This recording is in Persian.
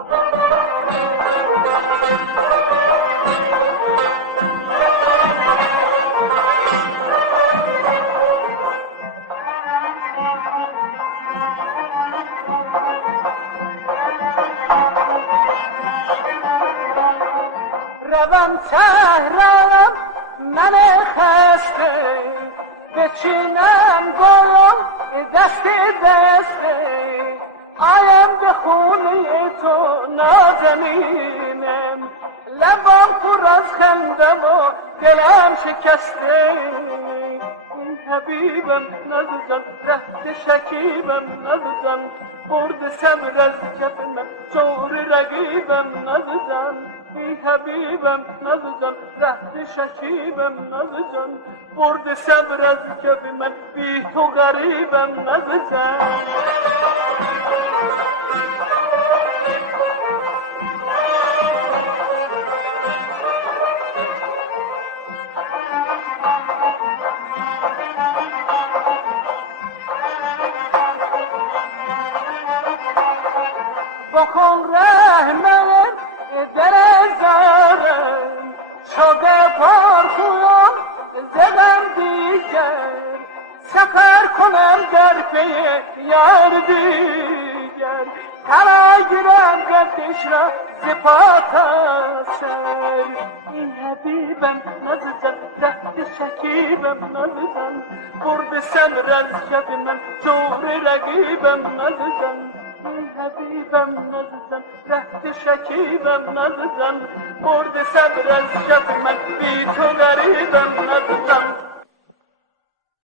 روم تهرانم من خسته بچینم گلم دست آیم به خونه تو نازنینم لبام پر از خنده و دلم شکسته حبیبم نزدن رهت شکیبم نزدن برد صبر از کف من جور رقیبم نزدن ای حبیبم نزدن رهت شکیبم نزدن برد صبر از کف من بی تو غریبم نزدن بکن رحمت در زارم شده پرخویم زدم دیگر سفر کنم در پی یار دیگر تلا گیرم گردش را زپات سر این حبیبم نزدن رهت شکیبم نزدن برد صبر از شب من جور رقیبم نزدن حبیبم نزدن رهت شکیبم نزدن برد صبر از شب من بی تو غریبم نزدن